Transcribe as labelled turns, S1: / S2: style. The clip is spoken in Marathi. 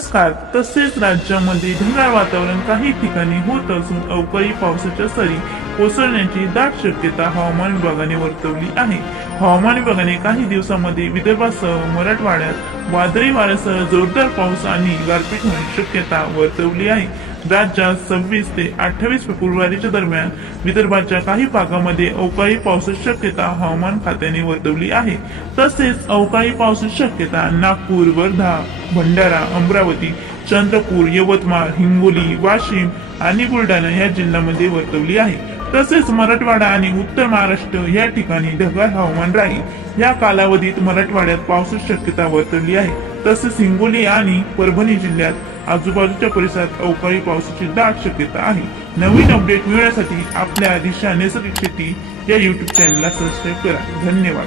S1: नमस्कार. तसेच राज्यामध्ये ढगाळ वातावरण काही ठिकाणी होत असून अवकाळी पावसाच्या सरी कोसळण्याची दाट शक्यता हवामान विभागाने वर्तवली आहे. हवामान विभागाने काही दिवसांमध्ये विदर्भासह मराठवाड्यात वादळी वाऱ्यासह जोरदार पाऊस आणि गारपीट होण्याची शक्यता वर्तवली आहे. राज्यात सव्वीस ते अठ्ठावीस फेब्रुवारीच्या दरम्यान विदर्भाच्या काही भागामध्ये अवकाळी पावसाची शक्यता हवामान खात्याने वर्तवली आहे. तसेच अवकाळी पावसाची शक्यता नागपूर वर्धा भंडारा अमरावती चंद्रपूर यवतमाळ हिंगोली वाशिम आणि बुलढाणा या जिल्ह्यामध्ये वर्तवली आहे. तसेच मराठवाडा आणि उत्तर महाराष्ट्र या ठिकाणी ढगाळ हवामान राहील. या कालावधीत मराठवाड्यात पावसाची शक्यता वर्तवली आहे. तसेच हिंगोली आणि परभणी जिल्ह्यात आजूबाजूच्या परिसरात अवकाळी पावसाची दाट शक्यता आहे. नवीन अपडेट मिळवण्यासाठी आपल्या दिशा नैसर्गिक शेती या युट्यूब चॅनलला सबस्क्राईब करा. धन्यवाद.